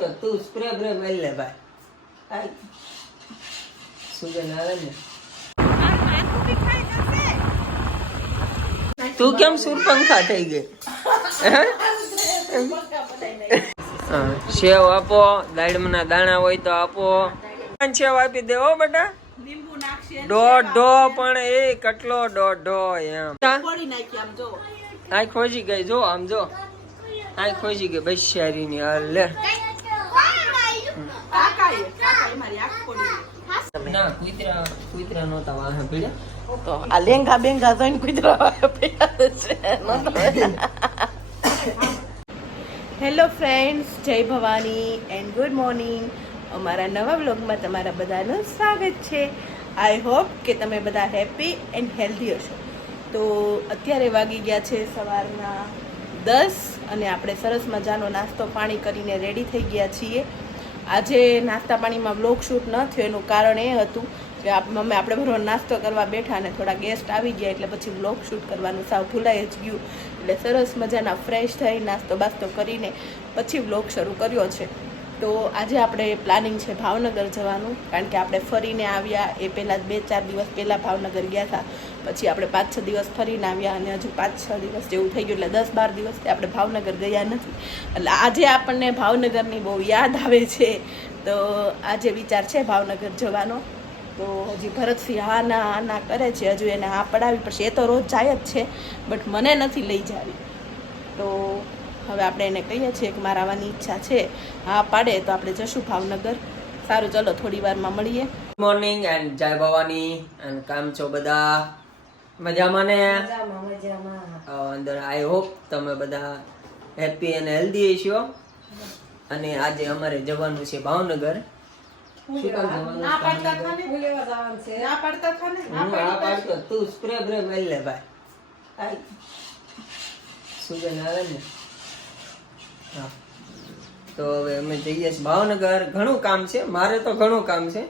તો તું સ્પ્રે બ્રે મારી લે ભાઈ. સુગંધ આવે ને. તું કેમ સુરપંખા થઈ ગઈ? સેવ આપો, દાડમના દાણા હોય તો આપો. સેવ આપી દેવો બેટા. દોઢો પણ એ કેટલો દોઢો એમ આ ખોજી ગઈ. જો આમ જો આ ખોજી ગઈ બૈશારી ની. હાલે ના કુતરા કુતરા નહોતા વાહ પીડ્યા તો આ લેંગા બેંગા જોઈને કુતરા હેલો ફ્રેન્ડ્સ, જય ભવાની એન્ડ ગુડ મોર્નિંગ. અમારા નવા વ્લોગમાં તમારા બધાનું સ્વાગત છે. આઈ હોપ કે તમે બધા હેપી એન્ડ હેલ્ધી હશો. તો અત્યારે વાગી ગયા છે સવારના 10 અને આપણે સરસ મજાનો નાસ્તો પાણી કરીને રેડી થઈ ગયા છીએ. આજે નાસ્તા પાણીમાં વ્લોગ શૂટ ન થયો એનું કારણ એ હતું કે આપણે બરોબર નાસ્તો કરવા બેઠા અને થોડા ગેસ્ટ આવી ગયા એટલે પછી વ્લોગ શૂટ કરવાનું સાવ ભૂલાઈ જ ગયું. એટલે સરસ મજાના ફ્રેશ થઈ નાસ્તો બાસ્તો કરીને પછી વ્લોગ શરૂ કર્યો છે. તો આજે આપણે પ્લાનિંગ છે ભાવનગર જવાનું, કારણ કે આપણે ફરીને આવ્યા એ પહેલાં 2-4 દિવસ પહેલાં ભાવનગર ગયા હતા. પછી આપણે 5-6 દિવસ ફરીને આવ્યા અને હજુ 5-6 દિવસ જેવું થઈ ગયું, એટલે 10-12 દિવસથી આપણે ભાવનગર ગયા નથી. એટલે આજે આપણને ભાવનગરની બહુ યાદ આવે છે. તો આજે વિચાર છે ભાવનગર જવાનો. તો હજી ભરતસિંહ હા ના કરે છે, હજુ એને હા પડાવી પડશે. એ તો રોજ જાય જ છે બટ મને નથી લઈ જાવી. તો હવે આપણે એને કહીએ છીએ કે મારે આવવાની ઈચ્છા છે, હા પાડે તો આપણે જશું ભાવનગર. સારું, ચલો થોડી વારમાં મળીએ. ગુડ મોર્નિંગ એન્ડ જય ભવાની. એન્ડ કામ છો બધા મજામાં ને? અંદર આઈ હોપ તમે બધા હેપી અને હેલ્ધી હશો. અને આજે અમારે જવાનું છે ભાવનગર. શું કામ જવાનું? ના પાડતો તું સ્પ્રે બ્રે મારી લે ભાઈ. સુગંધ આવે ને. હા, તો હવે અમે જઈએ છીએ ભાવનગર. ઘણું કામ છે, મારે તો ઘણું કામ છે.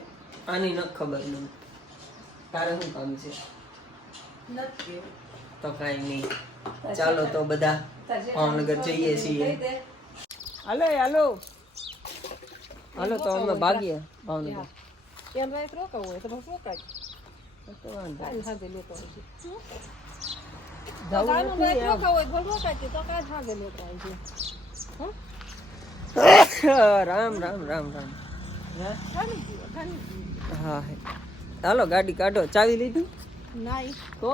આની ન ખબર નહીં તારે શું કામ છે? તો કાંઈ નહીં, ચાલો તો બધા ભાવનગર જઈએ છીએ. હાલો હાલો હાલો, તો અમે ભાગીએ ભાવનગર. રામ રામ રામ રામ. હા ચાલો ગાડી કાઢો. ચાવી લીધી? નહીં તો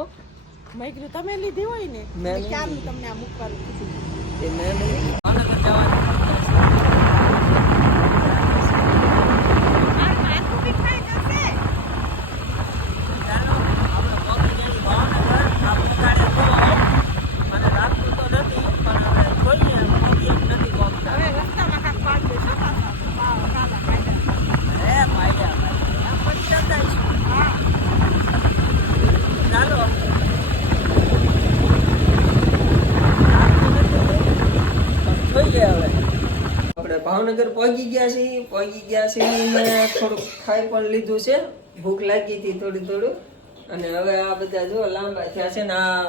મેં કીધું તમે લીધી હોય ને મેં ક્યાં તમને આ મૂકવાનું કીધું. એ મેં ભાવનગર જવાનું. ભાવનગર પહોંચી ગયા છીએ. મેં થોડુંક ખાઈ પણ લીધું છે, ભૂખ લાગી હતી થોડું. અને હવે આ બધા જો લાંબા થયા છે ને આ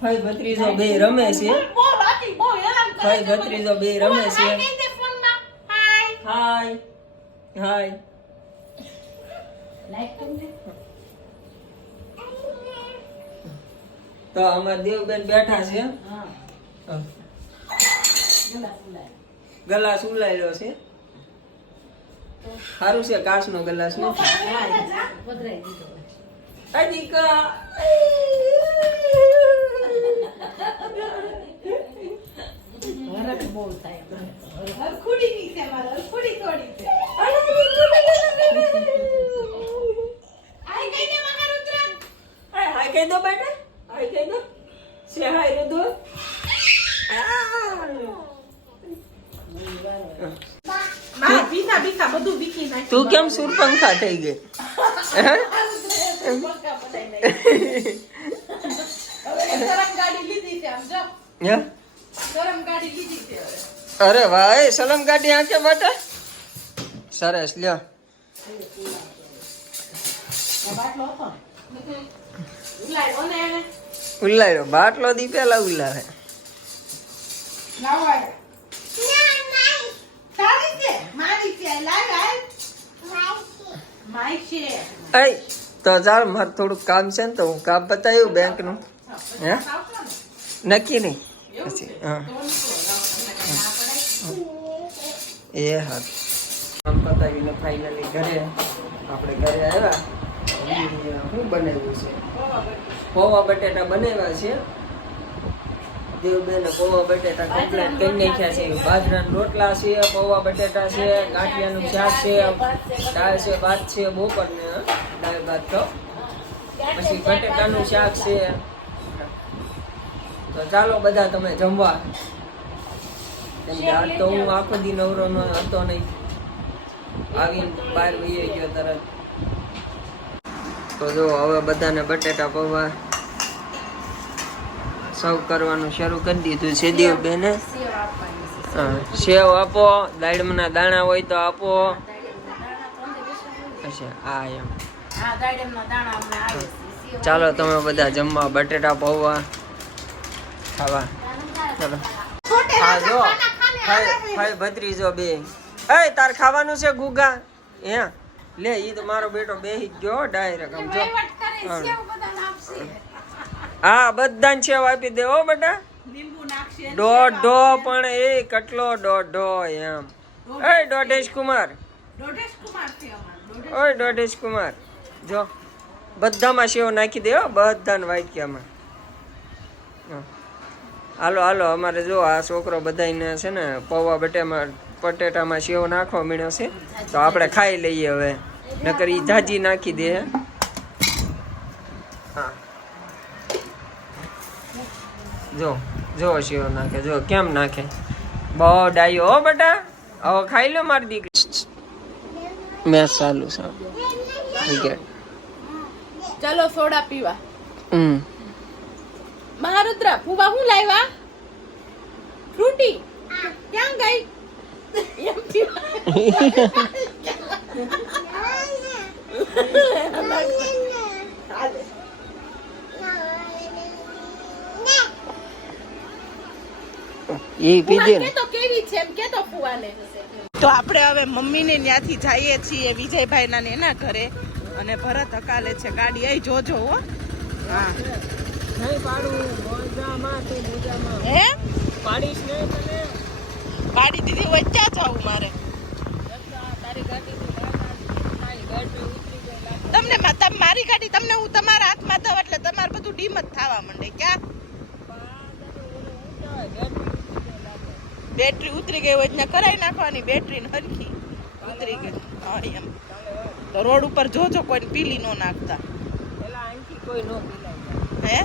ભાઈ ભત્રીજો બે રમે છે. હાય હાય. તો અમારા દેવબેન બેઠા છે. ગલાસ ઉલાયેલો છે. સારું છે, કાચ નો ગલાસ નથી. કહી દો બેટા, હાય કહી દો. સે હાય દો. તું કેમ સુરપંખા થઈ ગઈ? અરે ભાઈ, સલમ ગાડી આંકે બેટા. સરસ લ્યો. ઉલ્લાયો બાટલો દી પેલા ઉલ્લાવે. તારી છે મારી છે લાવ હાલ માય છે એ તો ચાલ મારે થોડુંક કામ છે ને તો હું કામ બતાવ્યું બેંકનું. હે નક્કી નહીં પછી હા એ હા કામ પતાવીને ફાઇનલી ઘરે આપણે ઘરે આવ્યા. શું બનાવ્યું છે? પૌવા બટેટા બનાવ્યા છે. દેવબેને પૌવા બટેટા કમ્પ્લીટ કરી નાખ્યા છે. બાજરાના રોટલા છે, પૌવા બટેટા છે, ગાંઠિયાનું શાક છે, દાળ છે, ભાત છે, બપોરને દાળ ભાત તો પછી બટેટાનું શાક છે. તો ચાલો બધા તમે જમવા. કેમ કે આજ તો હું આખો દી નવરો હતો નહીં, આવીને બહાર વહી ગયો તરત. તો જો હવે બધાને બટેટા પૌવા સર્વ કરવાનું શરૂ કરી દીધું છે. દેવબેને સેવ આપો, દાળમના દાણા હોય તો આપો. અચ્છા હા એમ. ચાલો તમે બધા જમવા બટેટા પૌવા ખાવા. ચાલો હા જો ભાઈ ભત્રીજો બે. એ તાર ખાવાનું છે ગુગા? હે લે ઈ તો મારો બેટો બેહી જ ગયો ડાયરેક્ટ આમ જો. હા બધાને સેવ આપી દે હો બેટા. દોઢો પણ એ કેટલો દોઢો એમ. એ દોઢેશ કુમાર, ઓય દોઢેશ કુમાર જો બધામાં સેવ નાખી દે હો, બધાને વાટક્યામાં. હાલો હાલો અમારે જો આ છોકરો બધાને છે ને પૌવા બટેટામાં સેવ નાખવા મીણ્યો છે તો આપણે ખાઈ લઈએ હવે, નકર ઈ જાજી નાખી દે. હા જો જો સેવ નાખે, જો કેમ નાખે. બહુ ડાયો હો બેટા. હવે ખાઈ લો મારી દીકરી. મેચ ચાલુ છે. ચલો સોડા પીવા. મહારુદ્ર ફુવા હું લાવ્યા? ફ્રૂટી ક્યાં ગઈ? એમ ઈ પીજે ને તો કેવી છે એમ કે તો ફુવાને. તો આપણે હવે મમ્મીને ત્યાંથી જઈએ છીએ વિજયભાઈ ના એના ઘરે, અને ભરત હકાલે છે ગાડી. અહીં જોજો હો. હા નહીં પાડું મોજામાં તું મોજામાં. હે પાડીશ નહીં તને. ગાડી દીધી હોય ક્યાં જાવું મારે? તારી ગાડી મારી ગાડી ઉતરી ગઈ. તમને મારી ગાડી તમને હું તમારા હાથમાં દઉં એટલે તમારે બધું ડીમ જ થવા માંડે. ક્યાં બેટરી ઉતરી ગઈ હોય કરાઈ નાખવાની. બેટરી હરખી ઉતરી ગઈ. હા એમ તો રોડ ઉપર જોજો કોઈ પીલી નો નાખતા. પેલા અહીંથી કોઈ નો પીલાય. હે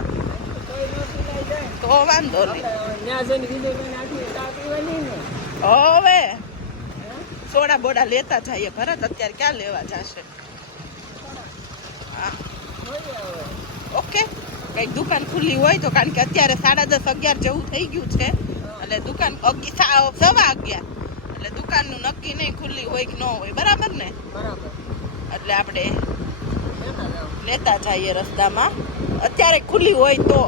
કોઈ નો પીલાય જાય તો વાંધો નહીં. ત્યાં જઈને વિજયભાઈ નાખી ચા પીવાની ને. હવે સોડા બોડા લેતા જઈએ. ભરત અત્યારે ક્યાં લેવા જશે? હા ઓકે કઈક દુકાન ખુલ્લી હોય તો, કારણ કે અત્યારે 10:30 11 જેવું થઈ ગયું છે એટલે દુકાન 11:15 એટલે દુકાનનું નક્કી નહીં ખુલ્લી હોય કે ન હોય. બરાબર ને? બરાબર. એટલે આપણે લેતા જઈએ રસ્તામાં અત્યારે ખુલ્લી હોય તો.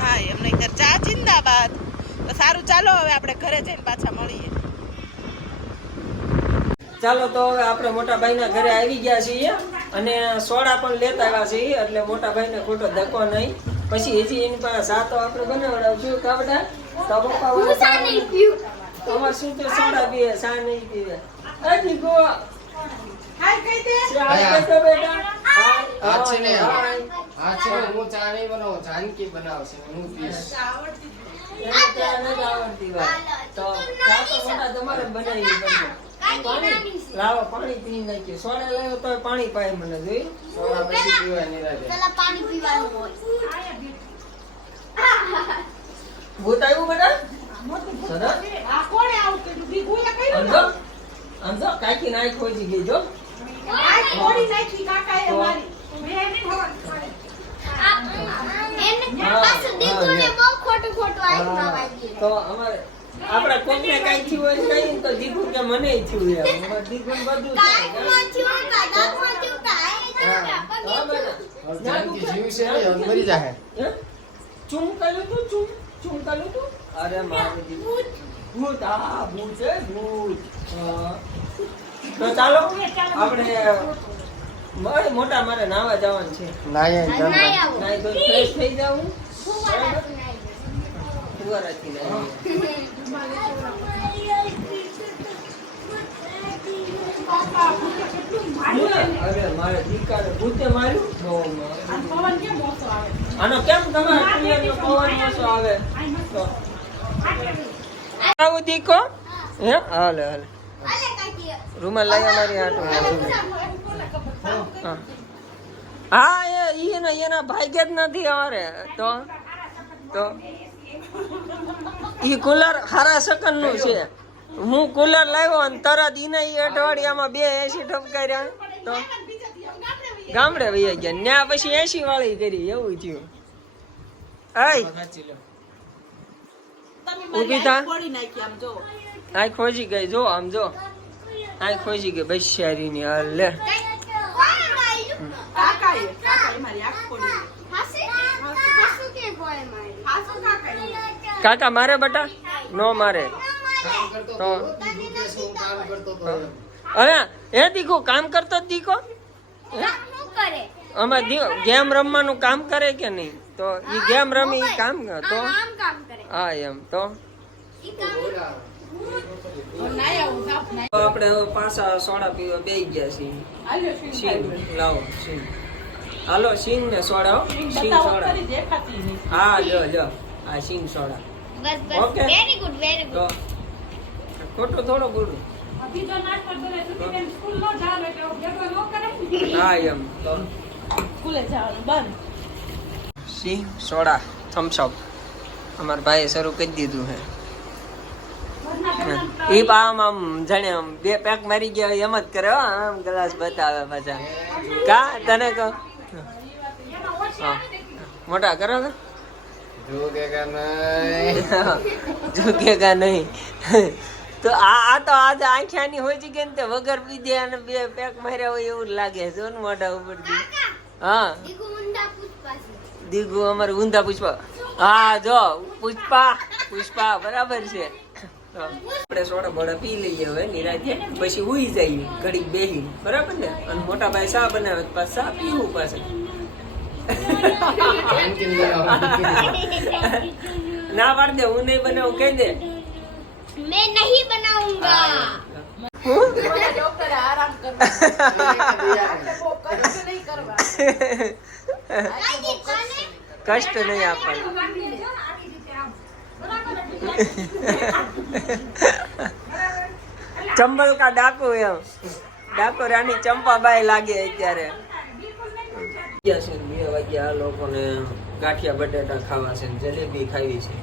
હા એમ નહીં ચા જિંદાબાદ. તો સારું ચાલો હવે આપણે ઘરે જઈને પાછા મળીએ. ચાલો તો હવે આપણે મોટા ભાઈના ઘરે આવી ગયા છીએ અને સોડા પણ લેતા આવ્યા છીએ એટલે મોટા ભાઈને ખોટો ધક્કો નહીં. પછી હજી એની પાસે સા તો આપણે બનાવડાવશું કા બેટા? તો પપ્પા વાળા સા નહીં પીવું. અમાર શું તો સોડા પીવે, સા નહીં પીવે. એ દીકો હાય કહી દે. હાય કહી દે બેટા. આ છે ને હાય. આ છે ને હું ચા નહીં બનાવું, જાનકી બનાવશે, હું પીશ. એને ચા નથી આવડતી વાત. તો ચા તો મોટા તમારે બનાવી પડશે. પાણી લાવો, પાણી પી નાખીએ. સોડા લાવો તો પાણી પાય મને જોઈ. સોડા પછી પીવાય નિરાતે. પાણી પીવાનું હોય. ભૂત આવ્યું બેટા? સરસ. આ કોણે આવું કર્યું? દીકુએ કર્યું ને? અંજો અંજો કાકી નાઈ ખોજી ગઈ જો. આ કોણી નાખી કાકાએ મારી. મેં નહીં ખબર પડી. એને પાછું દીકુને બહુ ખોટું આઈમાં વાગ્યું. તો અમારે આપણે કોઈને કઈ થયું હોય કઈ તો દીકુ કે મને થયું એમ. અમારે દીકુને બધું થાય. કાનમાં થયું કા દાંતમાં થયું કા હા, પગે બેટા. જાનકી જીવ છે ને હવે મરી જાહે. હે? ચૂમ કાલું તું ચૂમ કાલું તું. અરે મારું દીકુ ભૂત હા ભૂત છે ભૂત હા. તો ચાલો આપણે મોટા મારે નાવા જવાનું છે નાય નાય આવો. નાઈ તો ફ્રેશ થઈ જાઉં ફુવારાથી નાઈ ફુવારાથી નાઈ અરે મારે દીકાને ભૂતે માર્યું બહુ માર્યું. આનો કેમ તમારે કુલિયરનો પવન ઓછો આવે તો આવું દીકો હે હાલે હાલે અલે કાકી રૂમાલ લઈ અમારી આટો હા એના ભાગ્ય જ નથી અમારે તો ઈ કુલર હારા સેકન્ડ નું છે હું કુલર લાવ્યો અને તરત ઈને ઈ અઠવાડિયામાં 2 એસી ઠપકાર્યા તો ગામડે વહી ગયા ન્યા પછી 80 વાળી કરી એવું થયું આય ઊભી થા આય ખોજી ગઈ જો આમ જો આય ખોજી ગઈ બૈશારી ની હાલ લે કાકા મારે બટા નો મારે તો અરે એ દીકો કામ કરતો જ દીકો અમે ગેમ રમવાનું કામ કરે કે નહીં તો ઈ ગેમ રમી ઈ કામ તો હા એમ તો આપણે હવે પાછા સોડા પીવા બેસી ગયા છીએ સિંગ લાવો સિંગ હાલો સિંગ ને સોડા હો સિંગ સોડા હા લો આ સિંગ સોડા ઓકે વેરી ગુડ તો ખોટું થોડો બોલું હા એમ તો સિંગ સોડા થમ્સ અપ અમારા ભાઈએ શરૂ કરી દીધું હે એ આમ જાણે આમ 2 પેક મારી ગયા એમ જ કરે આમ ગ્લાસ બતાવે પાછા કા તને કહો હા મોટા કરો તો ઝૂકેગા નહીં તો આ તો આજે આંખ્યાની હોય છે કે ને તે વગર પીધે અને 2 પેક માર્યા હોય એવું લાગે છે ને મોઢા ઉપરથી હા દીગુ અમારે ઊંધા પુષ્પા હા જો પુષ્પા બરાબર છે આપણે સોડા બોડા પી લઈએ હવે નિરાંતે પછી ઉઈ જઈએ ઘડીક બેહી બરાબર ને અને મોટા ભાઈ ચા બનાવે પાછા ચા પીવું પાછું ના પાડ દે હું નહીં બનાવું કહી દે मैं नहीं बनाऊंगा કષ્ટ નહીં આપવાનું ચંબલ કા ડાકુ એમ ડાકો રાની ચંપાબાઈ લાગે અત્યારે 2 વાગ્યા આ લોકોને ગાંઠિયા બટેટા ખાવા છે જલેબી ખાવી છે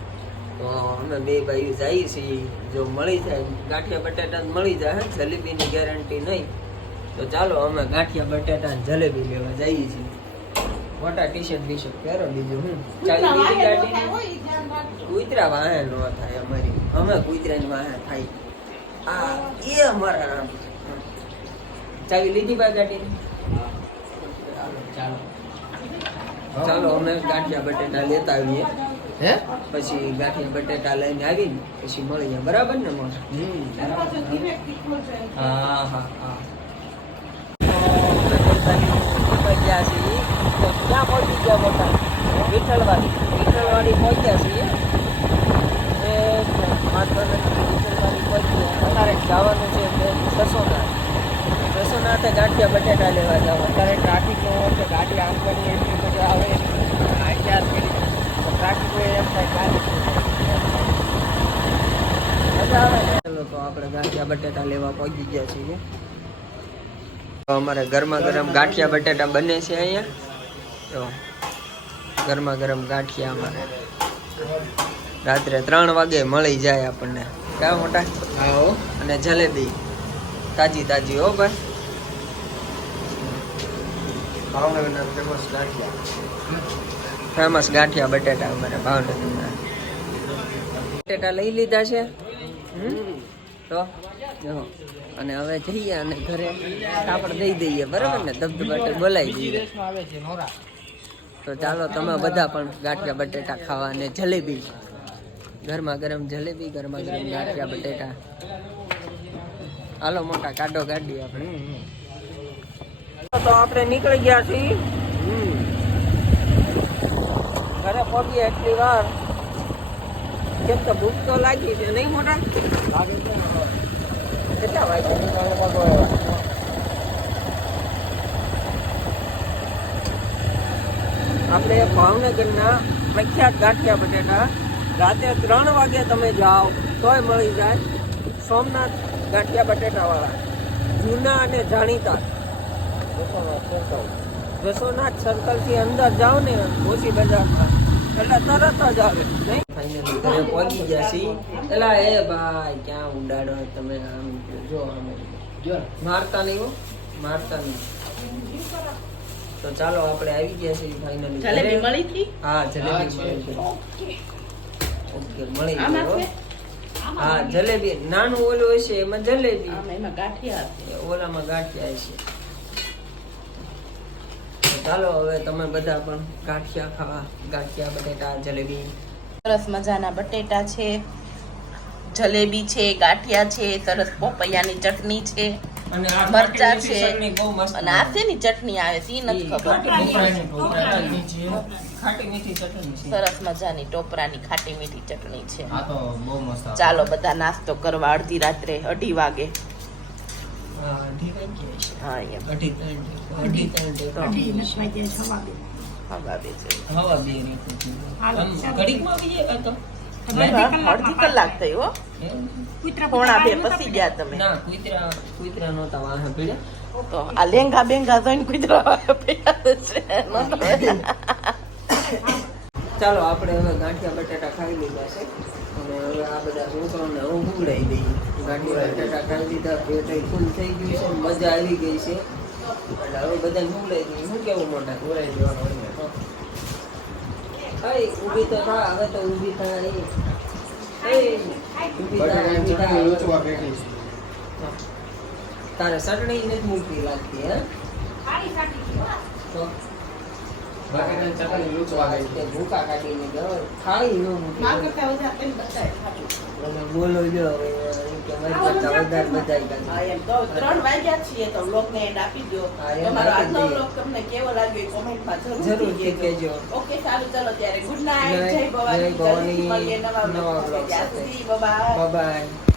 તો અમે 2 ભાઈઓ જઈએ છીએ જો મળી જાય ગાંઠિયા બટેટા મળી જાય જલેબીની ગેરંટી નહીં તો ચાલો અમે ગાંઠિયા બટેટા ને જલેબી લેવા જઈએ છીએ મોટા ટી શર્ટ પહેરો બીજું હું ચાલી બીજી ગાડી કૂતરા વાહે ન થાય અમારી અમે કૂતરાની વાહે થાય આ એ અમારા નામ ચાવી લીધી બા ગાડી ચાલો અમે ગાંઠિયા બટેટા લેતા આવીએ હે પછી ગાંઠિયા બટેટા લઈને આવીને પછી મળીએ બરાબર ને મોટા હા હા હા ગયા છીએ તો ક્યાં પહોંચી ગયા મોટા વિઠ્ઠલવાડી પહોંચ્યા છીએ વિઠ્ઠલવાડી પહોંચ્યા અત્યારે જવાનું છે સસોનાથે ગાંઠિયા બટેટા લેવા જવા અત્યારે ટ્રાફિક ન હોય તો ગાડી આમ કરી એટલી મજા આવે ટ્રાફિક હોય એમ થાય મજા આવે ચાલો તો આપણે ગાંઠિયા બટેટા લેવા પહોંચી ગયા છીએ અમારે ગરમા ગરમ ગાંઠિયા બટેટા બને છે અહીંયા તો ગરમા ગરમ ગાંઠિયા અમારે રાત્રે 3 વાગે મળી જાય આપણને ક્યાં મોટા આવો અને જલેબી તાજી હો ભાઈ ભાવનગરના ફેમસ ગાંઠિયા બટેટા અમારે ભાવનગરના બટેટા લઈ લીધા છે તો જો અને હવે જઈએ અને ઘરે કાપડ દઈ દઈએ બરાબર ને ધબધબાટે બોલાવી દઈએ તો ચાલો તમે બધા પણ ગાંઠિયા બટેટા ખાવા અને જલેબી ગરમા ગરમ જલેબી, ગરમા ગરમ ગાંઠિયા બટેટા. હાલો મોટા કાઢો ગાડી આપણે. તો આપણે નીકળી ગયા છીએ. ઘરે પહોંચીએ એટલી વાર કેમ તો ભૂખ તો લાગી છે નહીં મોટા? કેટલા વાગે? આપણે ભાવનગરના પ્રખ્યાત ગાંઠિયા બટેટા રાતે 3 વાગે તમે જાઓ તોય મળી જાય. સોમનાથ ગાંઠિયા બટેટા વાળા જૂના અને જાણીતા. જસોનાથ સર્કલ થી અંદર જાઓ ને મોસી બજારમાં એટલે તરત જ આવે. ફાઇનલી ઘરે પહોંચી ગયા છીએ. એલા એ ભાઈ ક્યાં ઉડાડો તમે? આમ જો આમ મારતા નહીં હો, મારતા નહીં. તો ચાલો આપણે આવી ગયા છીએ ફાઇનલી. જલેબી મળી હતી? હા જલેબી મળી ગઈ. ઓકે મળી ગઈ હો. હા જલેબી નાનું ઓલું હશે એમાં જલેબી, એમાં ગાંઠિયા હશે. ઓલામાં ગાંઠિયા હશે. તો ચાલો હવે તમે બધા પણ ગાંઠિયા ખાવા, ગાંઠિયા બટેટા જલેબી. સરસ મજાના બટેટા છે, જલેબી છે, ગાંઠિયા છે, સરસ પોપૈયાની ચટણી છે, અને આ મરચાં ખાટી છે. મીઠી ચટણી બહુ મસ્ત. અને આ શેની ચટણી આવે છે ઈ નથી ખબર. ખાટી મીઠી ચટણી છે. સરસ મજાની ટોપરાની ખાટી મીઠી ચટણી છે. આ તો બહુ મસ્ત આવે. ચાલો બધા નાસ્તો કરવા અડધી રાત્રે 2:30 વાગે. હા ઠીક છે. હા એમ અઢી ત્રણ હવા બે છે. હવા બે રીતે ઘડીકમાં આવી જાય કાં તો? અડધી કલાક થઈ હો. પોણા 2 પછી ગયા તમે. ના કુતરા નહોતા વાહે પીડ્યા. તો આ લેંગા બેંગા જોઈને કુતરા પડ્યા છે. ચાલો આપણે હવે ગાંઠિયા બટાટા ખાઈ લીધા છે અને હવે આ બધા છોકરાઓને હું ભૂલાઈ દઈ. ગાંઠિયા બટાટા ખાઈ લીધા, પેટ ફૂલ થઈ ગયું છે, મજા આવી ગઈ છે એટલે હવે બધાને ભૂલાઈ દઈ. શું કેવું મોટા? ભૂલાઈ દેવાનું. ઊભી તો થા, હવે તો ઊભી થા. બટેટાની ચટણી લૂંચવા બેઠી છે. તારે ચટણી નથી મૂકી લાગતી હે? તો બટેટાની ચટણી લૂંચવા ગઈ છે. તે ભૂકા કાઢીને ગયો થાળી ન મૂકી. બોલો જો હવે કે મારી કરતા વધારે બધાય હા, કાઢી. એમ તો 3 વાગ્યા છીએ તો વ્લોગને એન્ડ આપી દો. હા, એમ તમારો આપી આજનો દઈએ. વ્લોગ તમને કેવો લાગ્યો એ કોમેન્ટમાં જરૂરથી જરૂરથી કહેજો. કહેજો. ઓકે સારું ચાલો ત્યારે ગુડ નાઇટ. Good night. જય ભવાની. જય ભવાની. જલ્દી મળીએ નવા નવા વ્લોગ vlog સાથે. સાથે. બાય. Bye bye.